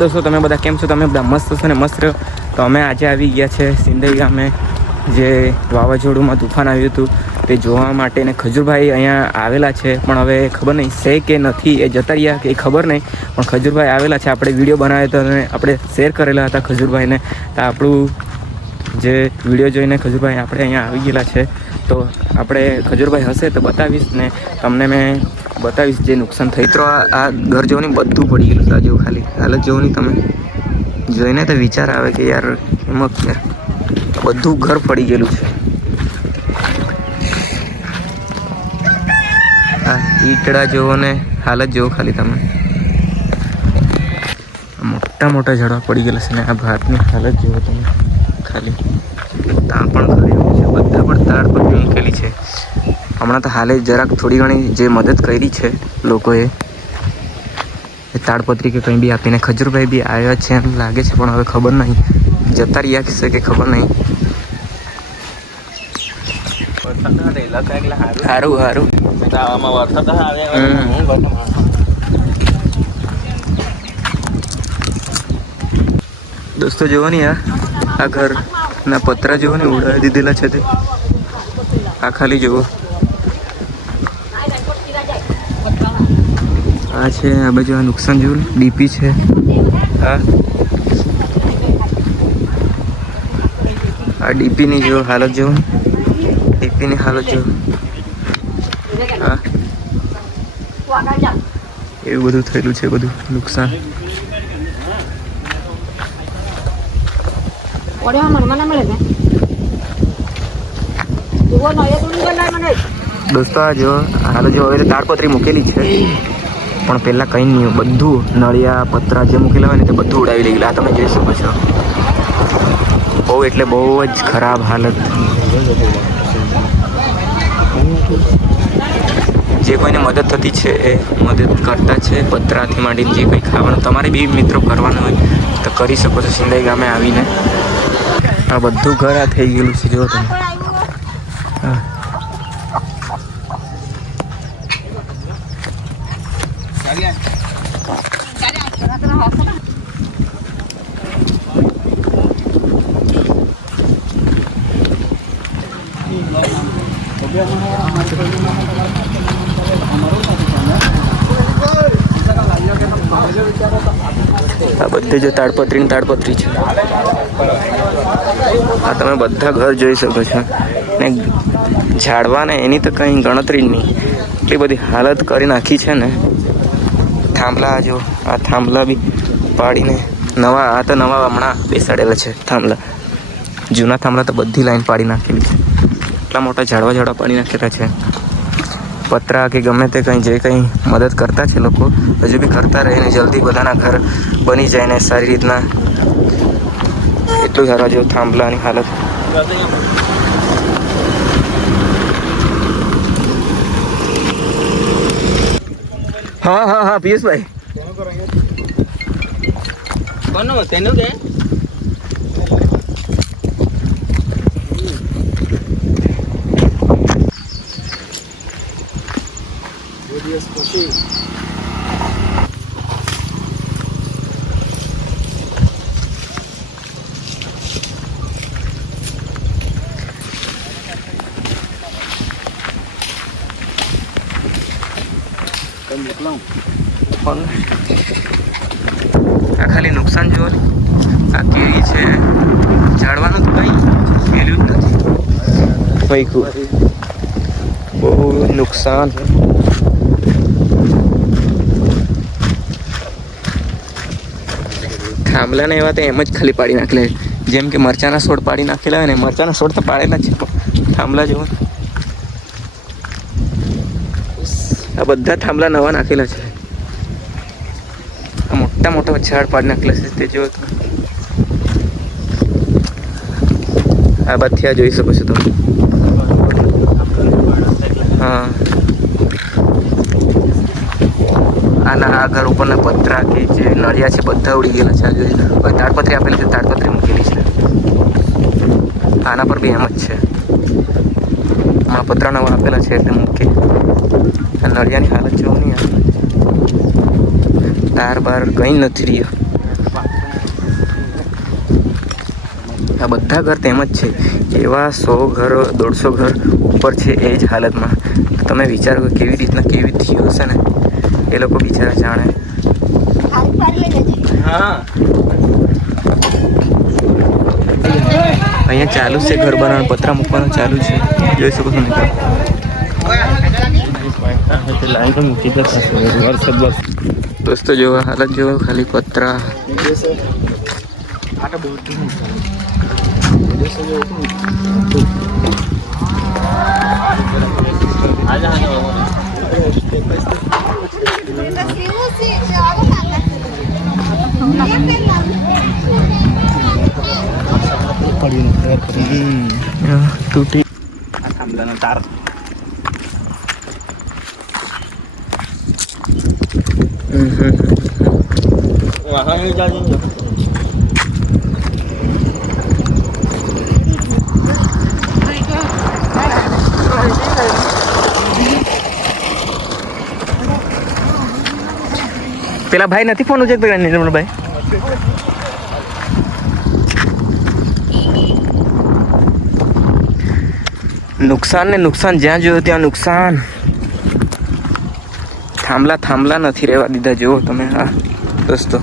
दोस्तों તમે બધા કેમ છો? તમે બધા મસ્ત છો ને? મસ્ત રહ્યો. તો અમે આજે આવી ગયા છે સિંધઈ ગામે, જે વાવાઝોડુંમાં તુફાન આવ્યું હતું તે જોવા માટે. ને ખજૂરભાઈ અહીંયા આવેલા છે, પણ હવે ખબર નહીં છે કે નથી, એ જતા રહ્યા કે એ ખબર નહીં, પણ ખજૂરભાઈ આવેલા છે. આપણે વિડીયો બનાવ્યો હતો અને આપણે શેર કરેલા હતા ખજૂરભાઈને. તો આપણું જે વિડીયો જોઈને ખજૂરભાઈ આપણે અહીંયા આવી ગયેલા છે. તો આપણે ખજૂરભાઈ હશે તો બતાવીશ ને તમને મેં બતાવીશ જે નુકસાન થઈ. તો આ ઘર જેવું બધું પડી ગયેલું છે. આ જેવું ખાલી હાલત જેવું નહીં, તમે જોઈને તો વિચાર આવે કે યાર હિંમત, યાર બધું ઘર પડી ગયેલું છે. હા, ઈટડા જેવો ને હાલત જેવો ખાલી તમે મોટા મોટા ઝાડવા પડી ગયેલા છે ને આ ભાતની હાલત જેવો તમે ખાલી. ત્યાં પણ ઘર એવું છે, બધા પણ તાડપત્રી મૂકેલી છે. હમણાં તો હાલે જરાક થોડી ઘણી જે મદદ કરી છે લોકોએ, એ તાડપત્રી કે કંઈ બી આપીને. ખજૂરભાઈ બી આવ્યા છે એમ લાગે છે, પણ હવે ખબર નહીં જતા રહ્યા છે કે ખબર નહીં. સારું સારું દોસ્તો જુઓ ને આ ઘરના પતરા જુઓ ને ઉડાવી દીધેલા છે તે. આ ખાલી જુઓ, આ છે આ બાજુ આ નુકસાન જેવું ડીપી છે. હા, આ ડીપીની જો હાલત જુઓ, ડીપીની હાલત જુઓ. હા, એવું બધું થયેલું છે, બધું નુકસાન. દોસ્તો આ જો હાલ જો હવે તાડપત્રી મૂકેલી છે, પણ પહેલાં કંઈ નહીં, બધું નળિયા પતરા જે મૂકેલા હોય ને તે બધું ઉડાવી લઈ ગયેલા. તમે જોઈ શકો છો. બહુ એટલે બહુ જ ખરાબ હાલત. જે કોઈને મદદ થતી છે એ મદદ કરતા છે, પતરાથી માંડીને જે કંઈ ખાવાનું તમારે બી મિત્રો કરવાનું હોય તો કરી શકો છો સિંધઈ ગામે આવીને. આ બધું ઘર આ થઈ ગયેલું છે જો તમે. હા, આ બધે જો તાડપત્રી છે. આ તમે બધા ઘર જોઈ શકો છો ને. ઝાડવા ને એની તો કંઈ ગણતરી જ નહીં, એટલી બધી હાલત કરી નાખી છે ને. થાંભલા જો, આ થાંભલા બી પાડીને નવા, આ તો નવા હમણાં બેસાડેલા છે થાંભલા. જૂના થાંભલા તો બધી લાઈન પાડી નાખેલી છે. એટલા મોટા ઝાડવા પાડી નાખેલા છે. પતરા કે ગમે તે કંઈ જે કંઈ મદદ કરતા છે લોકો, હજુ બી કરતા રહીને જલ્દી બધાના ઘર બની જાય ને સારી રીતના. એટલું સારા જો થાંભલાની હાલત. હા હા હા પિયુષભાઈ કોનો તેનું કે દિવસ પછી આ ખાલી નુકસાન જુઓ ને. આ કેરી છે, ઝાડવાનું તો કંઈ ખેલ્યું જ નથી. બહુ નુકસાન. થાંભલાને એવા તો એમ જ ખાલી પાડી નાખેલા, જેમ કે મરચાના છોડ પાડી નાખેલા હોય ને. મરચાના છોડ તો પાડેલા જ છે, થાંભલા જુઓ. આ બધા થાંભલા નવા નાખેલા છે. આ મોટા મોટા ઝાડ પાડી નાખેલા છે તે જો. આ બાદ જોઈ શકો છો તમે. હા, આના આ ઘર ઉપરના પતરા કે જે નળિયા છે બધા ઉડી ગયેલા છે. તાડપત્રી આપેલી છે, તાડપત્રી મૂકેલી છે. આના પર બી એમ જ છે. પતરા નવા આપેલા છે એટલે મૂકી. નળિયાની હાલત જોવો નહીં, તાર બાર કંઈ નથી રહ્યો. આ બધા ઘર તેમ જ છે, એવા 100 ઘર 150 ઘર ઉપર છે એ જ હાલતમાં. તમે વિચારો કે કેવી રીતના કેવી થયું હશે ને, એ લોકો બિચારા જાણે. હા અહીંયા ચાલુ છે ઘર બનાવવાનું, પતરા મૂકવાનું ચાલુ છે, જોઈ શકો છો મિત્રો. દોસ્તો જોવા હાલત જોવો, ખાલી પતરા. તૂટી તાર. પેલા ભાઈ નથી ફોન ઉચકતા નિર્મલભાઈ? નુકસાન ને નુકસાન, જ્યાં જોયું ત્યાં નુકસાન. થાંભલા નથી રહેવા દીધા. જુઓ તમે. હા દોસ્તો